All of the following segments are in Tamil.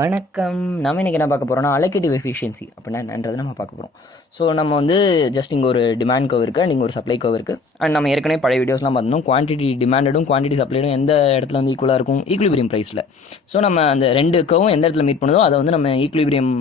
வணக்கம். நம்ம இன்னைக்கு என்ன பார்க்க போறோம்னா, அலோகேட்டிவ் எஃபிஷியன்சி அப்படின்னா என்னன்றதை நம்ம பார்க்க போகிறோம். ஸோ நம்ம வந்து ஜஸ்ட் இங்கே ஒரு டிமாண்ட் கர்வ் இருக்குது அண்ட் இங்கே ஒரு சப்ளை கர்வ் இருக்குது. அண்ட் நம்ம ஏற்கனவே பழைய வீடியோஸ்லாம் பார்த்தோம், குவான்டிட்டி டிமாண்டடும் குவான்டிட்டி சப்ளைடும் எந்த இடத்துல வந்து ஈக்குவலாக இருக்கும், ஈக்குலிபிரியம் ப்ரைஸில். ஸோ நம்ம அந்த ரெண்டு கர்வும் எந்த இடத்துல மீட் பண்ணுதோ அதை வந்து நம்ம ஈக்குலிபிரியம்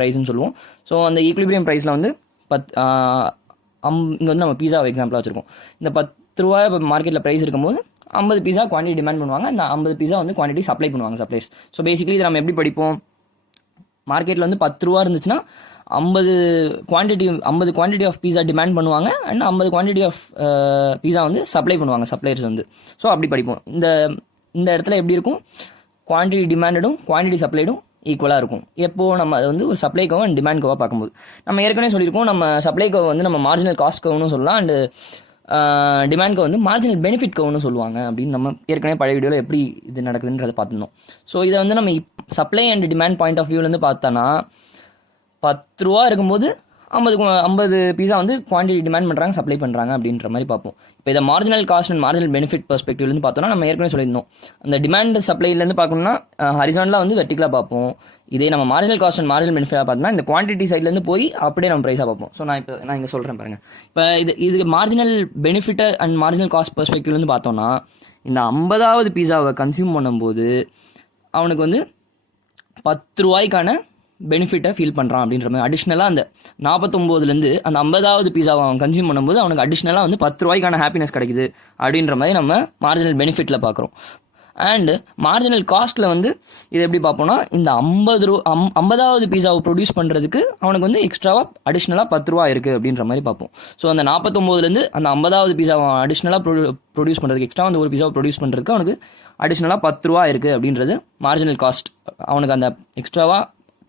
ப்ரைஸ்ன்னு சொல்லுவோம். ஸோ அந்த ஈக்குலிபிரியம் ப்ரைஸில் வந்து இங்கே வந்து நம்ம பீஸா எக்ஸாம்பிளாக வச்சுருக்கோம். இந்த 10 ரூபா இப்போ மார்க்கெட்டில் ப்ரைஸ் இருக்கும்போது 50 பீஸா குவான்டிட்டி டிமாண்ட் பண்ணுவாங்க, அந்த 50 பீஸா வந்து குவான்டிட்டி சப்ளை பண்ணுவாங்க சப்ளைஸ். ஸோ பேசிக்கலி இதை நம்ம எப்படி படிப்போம், மார்க்கெட்டில் வந்து 10 ரூபா இருந்துச்சுன்னா 50 குவான்டிட்டி ஆஃப் பீஸா டிமாண்ட் பண்ணுவாங்க அண்ட் 50 குவான்டிட்டி ஆஃப் பீஸா வந்து சப்ளை பண்ணுவாங்க சப்ளையர்ஸ் வந்து. ஸோ அப்படி படிப்போம். இந்த இடத்துல எப்படி இருக்கும், குவான்டிட்டி டிமாண்டடும் குவான்டிட்டி சப்ளைடும் ஈக்குவலாக இருக்கும். எப்போது நம்ம அதை வந்து ஒரு சப்ளை கவ் அண்ட் டிமாண்ட் கவாக பார்க்கும்போது, நம்ம ஏற்கனவே சொல்லியிருக்கோம், நம்ம சப்ளை கவ் வந்து நம்ம மார்ஜினல் காஸ்ட் கவ்னு சொல்லலாம் அண்டு டிமாண்ட்க்கு வந்து மார்ஜினல் பெனிஃபிட் கவுன்னு சொல்லுவாங்க அப்படின்னு நம்ம ஏற்கனவே பழைய வீடியோவில் எப்படி இது நடக்குதுன்றதை பார்த்துருந்தோம். ஸோ இதை வந்து நம்ம supply and demand point of வியூலேருந்து பார்த்தோன்னா 10 ரூபா இருக்கும்போது 50 பீஸா வந்து குவான்டிட்டி டிமாண்ட் பண்ணுறாங்க, சப்ளை பண்ணுறாங்க அப்படின்ற மாதிரி பார்ப்போம். இப்போ இதை marginal cost and marginal benefit பெர்ஸ்பெக்டிவ்லேருந்து பார்த்தோம்னா நம்ம ஏற்கனவே சொல்லியிருந்தோம், அந்த டிமாண்ட் சப்ளைலேருந்து பார்க்கணும்னா ஹரிசான்லாக வந்து வெர்டிகலாக பார்ப்போம். இதே நம்ம மார்ஜினல் காஸ்ட் அண்ட் மார்ஜினல் பெனிஃபிட்டாக பார்த்தோம்னா இந்த குவான்டிட்டி சைட்லேருந்து போய் அப்படியே நம்ம ப்ரைஸாக பார்ப்போம். ஸோ நான் இங்கே சொல்கிறேன் பாருங்கள். இப்போ இது marginal benefit and marginal cost பெர்ஸ்பெக்டிவ்லேருந்து பார்த்தோம்னா இந்த 50வது பீஸாவை கன்சியூம் பண்ணும்போது அவனுக்கு வந்து 10 ரூபாய்க்கான பெனிஃபிட்டை ஃபீல் பண்ணுறான் அப்படின்ற மாதிரி அடிஷ்னலாக அந்த 49லேருந்து அந்த 50வது பீஸாவை அவன் கன்சியூம் பண்ணும்போது அவனுக்கு அடிஷ்னலாக வந்து 10 ரூபாய்க்கான ஹாப்பினஸ் கிடைக்குது அப்படின்ற மாதிரி நம்ம மார்ஜினல் பெனிஃபிட்டில் பார்க்குறோம். அண்டு மார்ஜினல் காஸ்ட்டில் வந்து இது எப்படி பார்ப்போம்னா, இந்த 50வது பீஸாவை ப்ரொடியூஸ் பண்ணுறதுக்கு அவனுக்கு வந்து எக்ஸ்ட்ராவாக அடிஷ்னலாக 10 ரூபா இருக்குது அப்படின்ற மாதிரி பார்ப்போம். ஸோ அந்த 49லேருந்து அந்த 50வது பீஸாவை அடிஷ்னலாக ப்ரொடியூஸ் பண்ணுறதுக்கு எக்ஸ்ட்ரா அந்த ஒரு பீஸாவை ப்ரொடியூஸ் பண்ணுறதுக்கு அவனுக்கு அடிஷ்னலாக 10 ரூபா இருக்குது அப்படின்றது மார்ஜினல் காஸ்ட். அவனுக்கு அந்த எக்ஸ்ட்ராவாக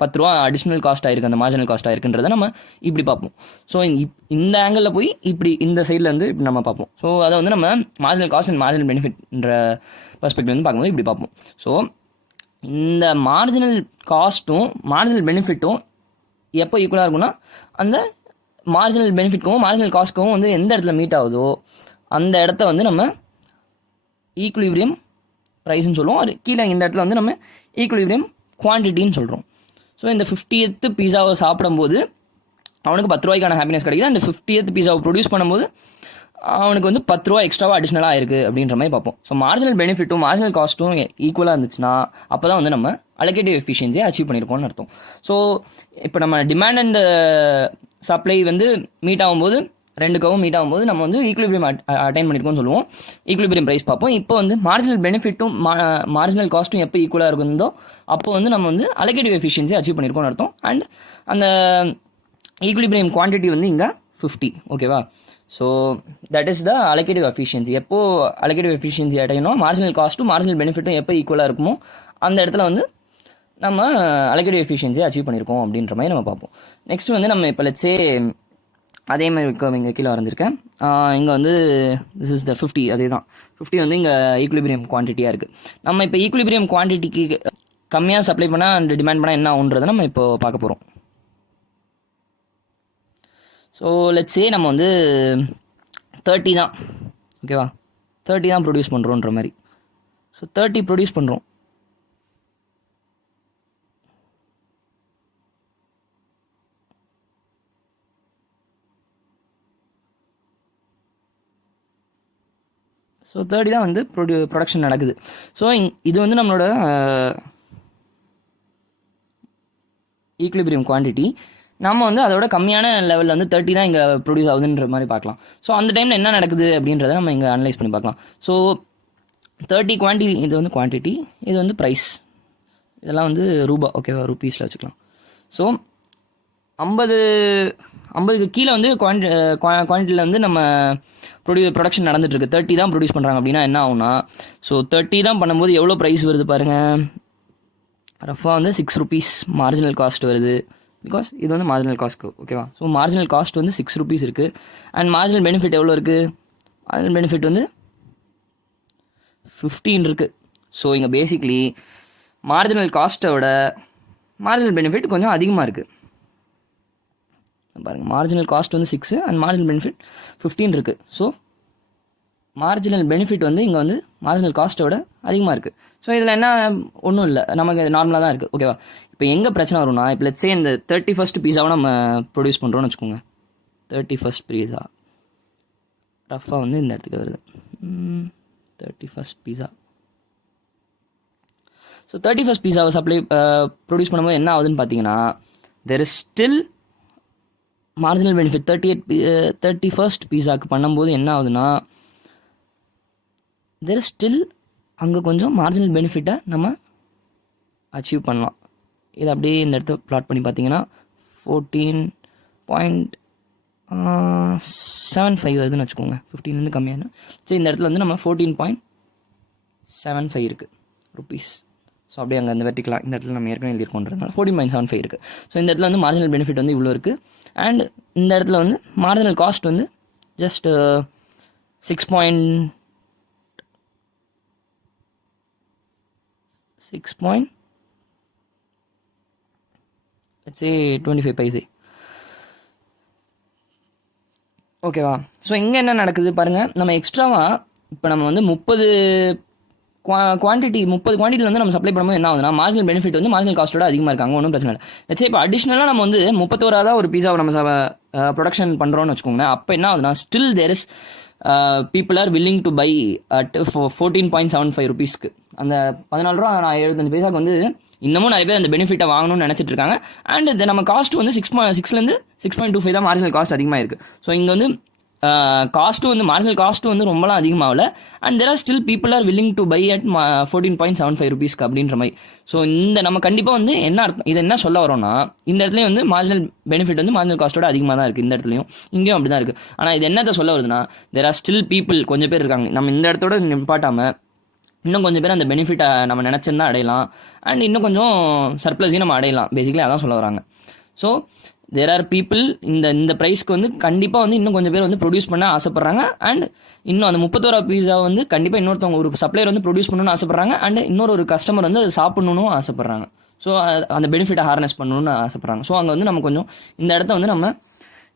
10 ரூபா அடிஷ்னல் காஸ்ட் ஆயிருக்கு, அந்த மார்ஜினல் காஸ்ட் ஆயிருக்குன்றதை நம்ம இப்படி பார்ப்போம். ஸோ இந்த ஆங்கிளில் போய் இப்படி இந்த சைடில் வந்து இப்படி நம்ம பார்ப்போம். ஸோ அதை வந்து நம்ம மார்ஜினல் காஸ்ட் அண்ட் மார்ஜினல் பெனிஃபிட்ன்ற பெர்ஸ்பெக்டிவ் வந்து பார்க்கும்போது இப்படி பார்ப்போம். ஸோ இந்த மார்ஜினல் காஸ்ட்டும் மார்ஜினல் பெனிஃபிட்டும் எப்போ ஈக்குவலாக இருக்கும்னா, அந்த மார்ஜினல் பெனிஃபிட்க்கும் மார்ஜினல் காஸ்ட்க்கும் வந்து எந்த இடத்துல மீட் ஆகுதோ அந்த இடத்த வந்து நம்ம ஈக்குலிபிரியம் ப்ரைஸ்ன்னு சொல்லுவோம். கீழே இந்த இடத்துல வந்து நம்ம ஈக்குலிபிரியம் குவான்டிட்டின்னு சொல்கிறோம். ஸோ இந்த 50th பீஸாவை சாப்பிடும்போது அவனுக்கு 10 ரூபாய்க்கான ஹாப்பினஸ் கிடைக்குது. அந்த 50th பீஸாவை ப்ரொடியூஸ் பண்ணும்போது அவனுக்கு வந்து 10 ரூபா எக்ஸ்ட்ராவாக அடிஷ்னலாக இருக்குது அப்படின்ற மாதிரி பார்ப்போம். ஸோ மார்ஜினல் பெனிஃபிட்டும் மார்ஜினல் காஸ்ட்டும் ஈக்குவலாக இருந்துச்சுன்னா அப்போ தான் வந்து நம்ம அலோகேட்டிவ் எஃபிஷியன்சியை அச்சீவ் பண்ணியிருக்கோம்னு அர்த்தம். ஸோ இப்போ நம்ம டிமாண்ட் அண்ட் சப்ளை வந்து மீட் ஆகும்போது, ரெண்டு கவும் மீட் ஆகும்போது நம்ம வந்து ஈக்குலிபிரியம் அட்டைன் பண்ணியிருக்கோம்னு சொல்லுவோம். ஈக்குலிபிரியம் ப்ரைஸ் பார்ப்போம். இப்போ வந்து மார்ஜினல் பெனிஃபிட்டும் மார்ஜினல் காஸ்ட்டும் எப்போ ஈக்குவலாக இருக்குதோ அப்போ வந்து நம்ம வந்து அலோகேட்டிவ் எஃபிஷியன்சி அச்சீவ் பண்ணியிருக்கோம்னு அர்த்தம். அண்ட் அந்த ஈக்குலிபிரியம் குவான்டிட்டி வந்து இங்கே 50, ஓகேவா? So that is the allocative efficiency. எப்போது அலோகேட்டிவ் எஃபிஷியன்சி அடையணும், மார்ஜினல் காஸ்ட்டும் மார்ஜினல் பெனிஃபிட்டும் எப்போ ஈக்குவலாக இருக்குமோ அந்த இடத்துல வந்து நம்ம அலோகேட்டிவ் எஃபிஷியன்சியை அச்சீவ் பண்ணியிருக்கோம் அப்படின்ற மாதிரி நம்ம பார்ப்போம். நெக்ஸ்ட் வந்து நம்ம இப்போ லெட்ஸே அதே மாதிரி இங்கே கீழே வரைஞ்சிருக்கேன். இங்கே வந்து திஸ் இஸ் த 50, அதே தான் 50 வந்து இங்கே ஈக்குலிபிரியம் குவான்டிட்டியாக இருக்குது. நம்ம இப்போ ஈக்குலிபிரியம் குவான்டிட்டிக்கு கம்மியாக சப்ளை பண்ணால் அண்ட் டிமாண்ட் பண்ணால் என்ன ஆகுன்றதை நம்ம இப்போ பார்க்க போகிறோம். ஸோ லெட்ஸே நம்ம வந்து 30 தான், ஓகேவா? 30 தான் ப்ரொடியூஸ் பண்ணுறோன்ற மாதிரி. ஸோ 30 ப்ரொடியூஸ் பண்ணுறோம். ஸோ 30 தான் வந்து ப்ரொடக்ஷன் நடக்குது. ஸோ இது வந்து நம்மளோட ஈக்குலிபிரியம் குவான்டிட்டி. நம்ம வந்து அதோட கம்மியான லெவலில் வந்து 30 தான் இங்கே ப்ரொடியூஸ் ஆகுதுன்ற மாதிரி பார்க்கலாம். ஸோ அந்த டைமில் என்ன நடக்குது அப்படின்றத நம்ம இங்கே அனலைஸ் பண்ணி பார்க்கலாம். ஸோ 30 குவான்டிட்டி, இது வந்து குவான்டிட்டி, இது வந்து ப்ரைஸ், இதெல்லாம் வந்து ரூபா, ஓகேவா? ருபீஸில் வச்சுக்கலாம். ஸோ 50க்கு கீழே வந்து குவான்டிட்டியில் வந்து நம்ம ப்ரொடக்ஷன் நடந்துகிட்ருக்கு. 30 தான் ப்ரொடியூஸ் பண்ணுறாங்க அப்படின்னா என்ன ஆகும்னா, ஸோ 30 தான் பண்ணும்போது எவ்வளோ ப்ரைஸ் வருது பாருங்கள். ரஃபாக வந்து 6 ருபீஸ் மார்ஜினல் காஸ்ட் வருது. பிகாஸ் இது வந்து மார்ஜினல் காஸ்ட்க்கு, ஓகேவா? ஸோ மார்ஜினல் காஸ்ட் வந்து 6 ருபீஸ் இருக்குது. அண்ட் மார்ஜினல் பெனிஃபிட் எவ்வளோ இருக்குது? மார்ஜினல் பெனிஃபிட் வந்து 15 இருக்குது. ஸோ இங்கே பேசிக்லி மார்ஜினல் காஸ்ட்டை விட மார்ஜினல் பெனிஃபிட் கொஞ்சம் அதிகமாக இருக்குது. பாருங்கள், மார்ஜினல் காஸ்ட் வந்து 6 அண்ட் மார்ஜினல் பெனிஃபிட் 15 இருக்குது. ஸோ மார்ஜினல் பெனிஃபிட் வந்து இங்கே வந்து மார்ஜினல் காஸ்ட்டோட அதிகமாக இருக்குது. ஸோ இதில் என்ன ஒன்றும் இல்லை, நமக்கு நார்மலாக தான் இருக்குது. ஓகேவா? இப்போ எங்கே பிரச்சனை வரும்னா, இப்போ லெட்ஸே இந்த 31st பீஸாவை நம்ம ப்ரொடியூஸ் பண்ணுறோன்னு வச்சுக்கோங்க. 31st பீஸா ரஃபாக வந்து இந்த இடத்துக்கு வருது. 31st பீஸா. ஸோ 31st பீஸாவை ப்ரொடியூஸ் பண்ணும்போது என்ன ஆகுதுன்னு பார்த்தீங்கன்னா, there is still marginal benefit. 31st பீஸாவுக்கு பண்ணும்போது என்ன ஆகுதுன்னா, தெர் இஸ் ஸ்டில் அங்கே கொஞ்சம் மார்ஜினல் பெனிஃபிட்டை நம்ம அச்சீவ் பண்ணலாம். இதை அப்படியே இந்த இடத்த ப்ளாட் பண்ணி பார்த்தீங்கன்னா 14.75 வருதுன்னு வச்சுக்கோங்க. 15 கம்மியான. சரி, இந்த இடத்துல வந்து நம்ம 14.75 இருக்குது ருபீஸ். ஸோ அப்படியே அங்கே அந்த வெர்டிக்கலாம் இந்த இடத்துல நம்ம ஏற்கனவே எழுதியிருக்கோன்றதுனால 14.75 இருக்குது. ஸோ இந்த இடத்துல வந்து மார்ஜினல் பெனிஃபிட் வந்து இவ்வளோ இருக்குது. அண்ட் இந்த இடத்துல வந்து மார்ஜினல் காஸ்ட் வந்து ஜஸ்ட் 6.25 பைசே. ஓகேவா? ஸோ இங்கே என்ன நடக்குது பாருங்கள். நம்ம எக்ஸ்ட்ராவாக இப்போ நம்ம வந்து 30 குவான்டிட்டியில் வந்து நம்ம சப்ளை பண்ணும்போது என்ன ஆகுதுன்னா, மார்ஜினல் பெனிஃபிட் வந்து மார்ஜினல் காஸ்ட்டோட அதிகமாக இருக்காங்க. ஒன்றும் பிரச்சனை இல்லை. லட்சே இப்போ அடிஷ்னலாக நம்ம வந்து 31 ஒரு பீஸாவை நம்ம ப்ரொடக்ஷன் பண்ணுறோன்னு வச்சுக்கோங்களேன். அப்போ என்ன ஆகுதுன்னா, still there is people are willing to buy at 14.75 ருபீஸ்க்கு. அந்த 14 ரூபா 75 பைசாக்கு வந்து இன்னமும் நிறைய பேர் அந்த பெனிஃபிட்டை வாங்கணும்னு நினச்சிட்டு இருக்காங்க. அண்ட் இது நம்ம காஸ்ட் வந்து 6.6லேருந்து 6.25 தான் மார்ஜினல் காஸ்ட் அதிகமாக இருக்குது. ஸோ இங்கே வந்து காஸ்ட்டும் வந்து மார்ஜினல் காஸ்ட்டும் வந்து ரொம்பலாம் அதிகமாகல. And there are still people are willing to buy at 14.75 ருபீஸ்க்கு அப்படின்ற மாதிரி. ஸோ இந்த நம்ம கண்டிப்பாக வந்து என்ன அர்த்தம், இது என்ன சொல்ல வரோம்னா, இந்த இடத்துலையும் வந்து மார்ஜினல் பெனிஃபிட் வந்து மார்ஜினல் காஸ்ட்டோட அதிகமாக தான் இருக்குது. இந்த இடத்துலையும் இங்கேயும் அப்படி தான் இருக்குது. ஆனால் இது என்னத்தை சொல்ல வருதுன்னா, தெர் ஆர் ஸ்டில் பீப்புள், கொஞ்சம் பேர் இருக்காங்க. நம்ம இந்த இடத்தோட நிப்பாட்டாமல் இன்னும் கொஞ்சம் பேர் அந்த பெனிஃபிட்டை நம்ம நினச்சிருந்தா அடையலாம். அண்ட் இன்னும் கொஞ்சம் சர்ப்ளஸையும் நம்ம அடையலாம். பேசிக்கலி அதான் சொல்ல வராங்க. ஸோ தேர் ஆர் பீப்புள் இந்த ப்ரைஸ்க்கு வந்து கண்டிப்பாக வந்து இன்னும் கொஞ்சம் பேர் வந்து ப்ரொடியூஸ் பண்ண ஆசைப்பட்றாங்க. அண்ட் இன்னும் அந்த 31 பீஸா வந்து கண்டிப்பாக இன்னொருத்தவங்க ஒரு சப்ளையர் வந்து ப்ரொடியூஸ் பண்ணணும்னு ஆசைப்பட்றாங்க. அண்ட் இன்னொரு கஸ்டமர் வந்து அதை சாப்பிடணும்னு ஆசைப்பட்றாங்க. ஸோ அந்த பெனிஃபிட்டை ஹார்னஸ் பண்ணணும்னு ஆசைப்பட்றாங்க. ஸோ அங்கே வந்து நம்ம கொஞ்சம் இந்த இடத்த வந்து நம்ம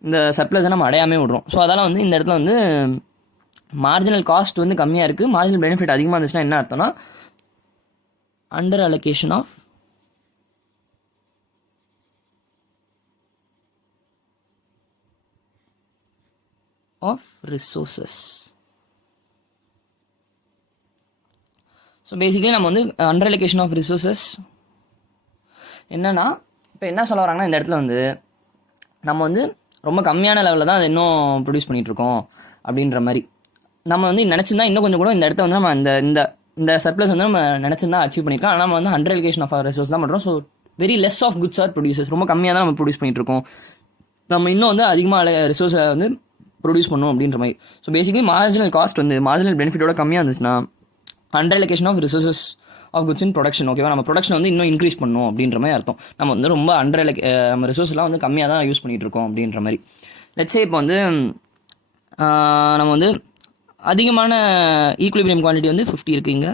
இந்த சர்ப்ளஸை நம்ம அடையாமே விடுறோம். ஸோ அதெல்லாம் வந்து இந்த இடத்துல வந்து மார்ஜினல் காஸ்ட் வந்து கம்மியாக இருக்குது, மார்ஜினல் பெனிஃபிட் அதிகமாக இருந்துச்சுன்னா என்ன அர்த்தம்னா, under allocation of resources. So basically நம்ம வந்து அண்டர் அலோகேஷன் ஆஃப் ரிசோர்ஸஸ் என்னன்னா, இப்போ என்ன சொல்ல வராங்கன்னா, இந்த இடத்துல வந்து நம்ம வந்து ரொம்ப கம்மியான லெவலில் தான் அதை இன்னும் ப்ரொடியூஸ் பண்ணிகிட்ருக்கோம் அப்படின்ற மாதிரி. நம்ம வந்து நினச்சிருந்தா இன்னும் கொஞ்சம் கூட இந்த இடத்த வந்து நம்ம இந்த சர்ப்ளஸ் வந்து நம்ம நினச்சிருந்தா அச்சீவ் பண்ணிக்கலாம். ஆனால் நம்ம வந்து அண்டர் அலோகேஷன் ஆஃப் ரிசோர்ஸ் தான் பண்ணுறோம். So very less of goods are producers. ரொம்ப கம்மியாக தான் நம்ம ப்ரொடியூஸ் பண்ணிகிட்ருக்கோம். நம்ம இன்னும் வந்து அதிகமாக ரிசோர்ஸை வந்து ப்ரொடியூஸ் பண்ணணும் அப்படின்ற மாதிரி. ஸோ பேசிக்கலி மார்ஜினல் காஸ்ட் வந்து மார்ஜினல் பெனிஃபிட்டோட கம்மியாக இருந்துச்சுன்னா under allocation of resources of goods in production. ஓகேவா? நம்ம ப்ரொடக்ஷன் வந்து இன்னும் இன்க்ரீஸ் பண்ணணும் அப்படின்ற மாதிரி அர்த்தம். நம்ம வந்து ரொம்ப நம்ம ரிசோர்ஸ்லாம் வந்து கம்மியாக தான் யூஸ் பண்ணிகிட்டு இருக்கோம் அப்படின்ற மாதிரி. லெட்ஸே இப்போ வந்து நம்ம வந்து அதிகமான ஈக்குலிபிரியம் குவான்டிட்டி வந்து 50 இருக்குது. இங்கே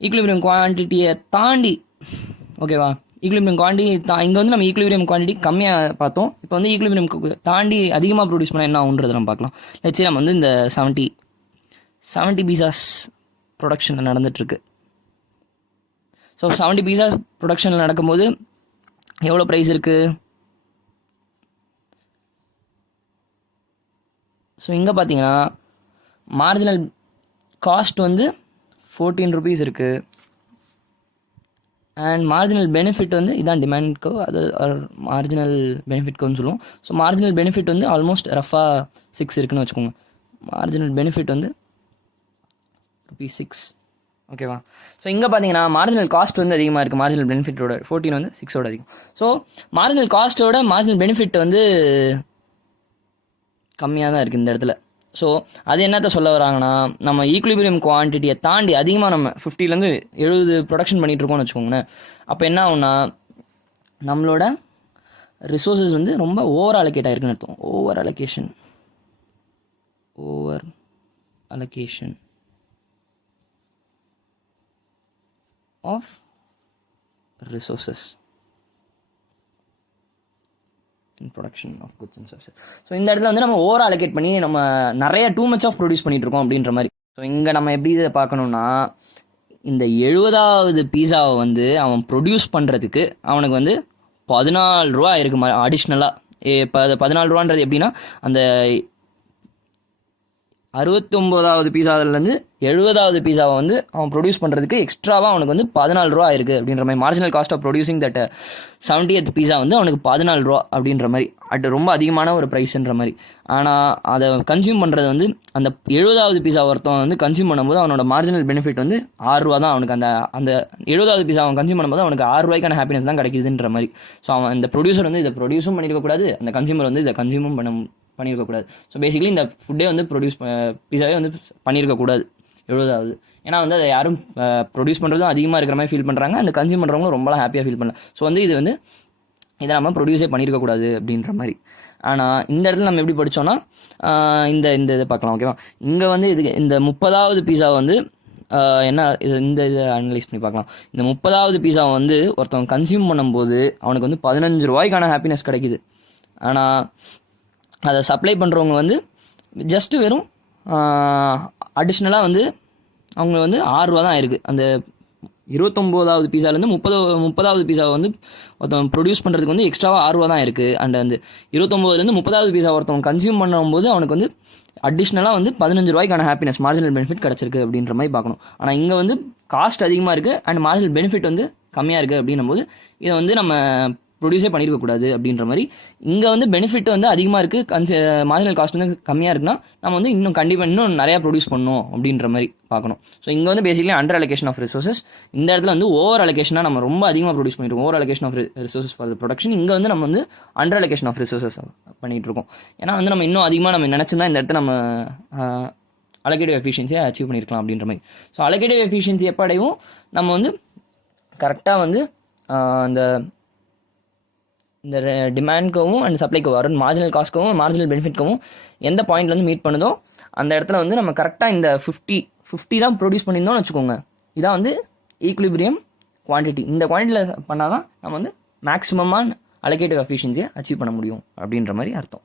ஈக்குலிபிரியம் குவான்டிட்டியை தாண்டி, ஓகேவா, ஈக்குலிபிரியம் குவான்டிட்டி இங்கே வந்து நம்ம ஈக்குலிபிரியம் குவான்டிட்டி கம்மியாக பார்த்தோம். இப்போ வந்து ஈக்குலிபிரியம் தாண்டி அதிகமாக ப்ரொடியூஸ் பண்ணால் என்ன ஆகுன்றது நம்ம பார்க்கலாம். லெட்ஸே நம்ம வந்து இந்த 70 பீஸாஸ் ப்ரொடக்ஷனில் நடந்துகிட்ருக்கு. ஸோ 70 பீஸாஸ் ப்ரொடக்ஷனில் நடக்கும்போது எவ்வளோ ப்ரைஸ் இருக்குது? ஸோ இங்கே பார்த்தீங்கன்னா மார்ஜினல் காஸ்ட் வந்து 14 ருபீஸ் இருக்குது. அண்ட் மார்ஜினல் பெனிஃபிட் வந்து இதான் டிமாண்ட்க்கோ அது மார்ஜினல் பெனிஃபிட்கோன்னு சொல்லுவோம். ஸோ மார்ஜினல் பெனிஃபிட் வந்து ஆல்மோஸ்ட் ரஃபாக 6 இருக்குன்னு வச்சுக்கோங்க. மார்ஜினல் பெனிஃபிட் வந்து ₹6. ஓகேவா? ஸோ இங்கே பார்த்தீங்கன்னா மார்ஜினல் காஸ்ட் வந்து அதிகமாக இருக்குது. மார்ஜினல் பெனிஃபிட்டோட 14 வந்து 6ஓட அதிகம். ஸோ மார்ஜினல் காஸ்ட்டோட மார்ஜினல் பெனிஃபிட் வந்து கம்மியாக தான் இருக்குது இந்த இடத்துல. ஸோ அது என்னத்த சொல்ல வராங்கன்னா, நம்ம ஈக்குலிபிரியம் குவான்டிட்டியை தாண்டி அதிகமாக நம்ம 50லேருந்து 70 ப்ரொடக்ஷன் பண்ணிகிட்ருக்கோம்னு வச்சுக்கோங்களேன். அப்போ என்ன ஆகுனா, நம்மளோட ரிசோர்ஸஸ் வந்து ரொம்ப ஓவர் அலோகேட் ஆகிருக்குன்னு அர்த்தம். Over allocation of resources in production of goods and services. So இந்த இடத்துல வந்து நம்ம ஓவர் அலோகேட் பண்ணி நம்ம நிறைய டூ மச் ஆஃப் ப்ரொடியூஸ் பண்ணிட்டு இருக்கோம் அப்படின்ற மாதிரி. ஸோ இங்கே நம்ம எப்படி இதை பார்க்கணும்னா, இந்த 70வது பீஸாவை வந்து அவன் ப்ரொடியூஸ் பண்ணுறதுக்கு அவனுக்கு வந்து 14 ரூபா இருக்குது அடிஷ்னலாக. இப்போ அது 14 ரூபான்றது எப்படின்னா, அந்த 69வது பீஸாவிலேருந்து 70வது பீஸாவை வந்து அவன் ப்ரொடியூஸ் பண்ணுறதுக்கு எக்ஸ்ட்ராவாக அவனுக்கு வந்து 14 ரூபா இருக்குது அப்படின்ற மாதிரி. Marginal cost of producing that 70th பீஸா வந்து அவனுக்கு 14 ரூபா அப்படின்ற மாதிரி. அது ரொம்ப அதிகமான ஒரு ப்ரைஸ்ன்ற மாதிரி. ஆனால் அதை கன்சியூம் பண்ணுறது வந்து அந்த 70வது பீஸா ஒருத்தவன் வந்து கன்சியூம் பண்ணும்போது அவனோட மார்ஜினல் பெனிஃபிட் வந்து 6 ரூபா தான் அவனுக்கு. அந்த 70வது பீஸா அவன் கன்சியூம் பண்ணும்போது அவனுக்கு 6 ரூபாய்க்கான ஹாப்பினஸ் தான் கிடைக்குதுன்ற மாதிரி. ஸோ அவன் இந்த ப்ரொடியூசர் வந்து இதை ப்ரொடியூஸும் பண்ணியிருக்கக்கூடாது, அந்த கன்சியூமர் வந்து இதை கன்சியூமும் பண்ணியிருக்கக்கூடாது. ஸோ பேசிக்கலி இந்த ஃபுட்டே வந்து பீஸாவே வந்து பண்ணியிருக்கக்கூடாது 70வது. ஏன்னா வந்து அதை யாரும் ப்ரொடியூஸ் பண்ணுறதும் அதிகமாக இருக்கிற மாதிரி ஃபீல் பண்ணுறாங்க, அந்த கன்சியூம் பண்ணுறவங்களும் ரொம்பலாம் ஹாப்பியாக ஃபீல் பண்ணல. ஸோ வந்து இதை நம்ம ப்ரொடியூஸே பண்ணியிருக்கக்கூடாது அப்படின்ற மாதிரி. ஆனால் இந்த இடத்துல நம்ம எப்படி படித்தோன்னா, இந்த இதை பார்க்கலாம். ஓகேவா, இங்கே வந்து இந்த 30வது பீஸா வந்து என்ன இதை அனலைஸ் பண்ணி பார்க்கலாம். இந்த 30வது பீஸாவை வந்து ஒருத்தவங்க கன்சியூம் பண்ணும்போது அவனுக்கு வந்து 15 ரூபாய்க்கான ஹாப்பினஸ் கிடைக்குது. ஆனால் அதை சப்ளை பண்ணுறவங்க வந்து ஜஸ்ட்டு வெறும் அடிஷ்னலாக வந்து அவங்க வந்து 6 ரூபா தான் இருக்குது. அந்த 29வது பீஸாலேருந்து 30வது பீஸாவை வந்து ஒருத்தவங்க ப்ரொடியூஸ் பண்ணுறதுக்கு வந்து எக்ஸ்ட்ராவாக 6 ரூபா தான் இருக்குது. அண்ட் அந்த 29லேருந்து 30வது பீஸா ஒருத்தவங்க கன்சியூம் பண்ணும்போது அவனுக்கு வந்து அடிஷ்னலாக வந்து 15 ரூபாய்க்கான ஹாப்பினஸ் மார்ஜினல் பெனிஃபிட் கிடச்சிருக்கு அப்படின்ற மாதிரி பார்க்கணும். ஆனால் இங்கே வந்து காஸ்ட் அதிகமாக இருக்குது அண்ட் மார்ஜினல் பெனிஃபிட் வந்து கம்மியாக இருக்குது அப்படின்னும் போது இதை வந்து நம்ம ப்ரொடியூஸே பண்ணியிருக்கக்கூடாது அப்படின்ற மாதிரி. இங்கே வந்து பெனிஃபிட் வந்து அதிகமாக இருக்குது, மார்ஜினல் காஸ்ட் வந்து கம்மியாக இருக்குன்னா நம்ம வந்து இன்னும் நிறையா ப்ரொடியூஸ் பண்ணணும் அப்படின்ற மாதிரி பார்க்கணும். ஸோ இங்கே வந்து basically under allocation of resources. இந்த இடத்துல வந்து ஓவர் அலோகேஷனாக நம்ம ரொம்ப அதிகமாக ப்ரொடியூஸ் பண்ணியிருக்கோம். Over allocation of resources for the production. இங்கே வந்து நம்ம வந்து அண்டர் அலோகேஷன் ஆஃப் ரிசோர்ஸஸ் பண்ணிகிட்டு இருக்கோம். ஏன்னா வந்து நம்ம இன்னும் அதிகமாக நம்ம நினச்சிருந்தா இந்த இடத்துல நம்ம அலோகேட்டிவ் எஃபிஷியன்சியை அச்சீவ் பண்ணியிருக்கலாம் அப்படின்ற மாதிரி. ஸோ அலோகேட்டிவ் எஃபிஷியன்சி எப்போ அடையும், நம்ம வந்து கரெக்டாக வந்து இந்த டிமாண்ட்கவும் அண்ட் சப்ளைக்கு வரும் மார்ஜினல் காஸ்ட்கவும் மார்ஜினல் பெனிஃபிட்கவும் எந்த பாயிண்ட்ல வந்து மீட் பண்ணுதோ அந்த இடத்துல வந்து நம்ம கரெக்டாக இந்த 50 தான் ப்ரொடியூஸ் பண்ணியிருந்தோம்னு வச்சுக்கோங்க. இதான் வந்து ஈக்குலிபிரியம் குவான்டிட்டி. இந்த குவான்டிட்டியில் பண்ணால் தான் நம்ம வந்து மேக்ஸிமமான அலோகேட்டிவ் எஃபிஷியன்சியை அச்சீவ் பண்ண முடியும் அப்படின்ற மாதிரி அர்த்தம்.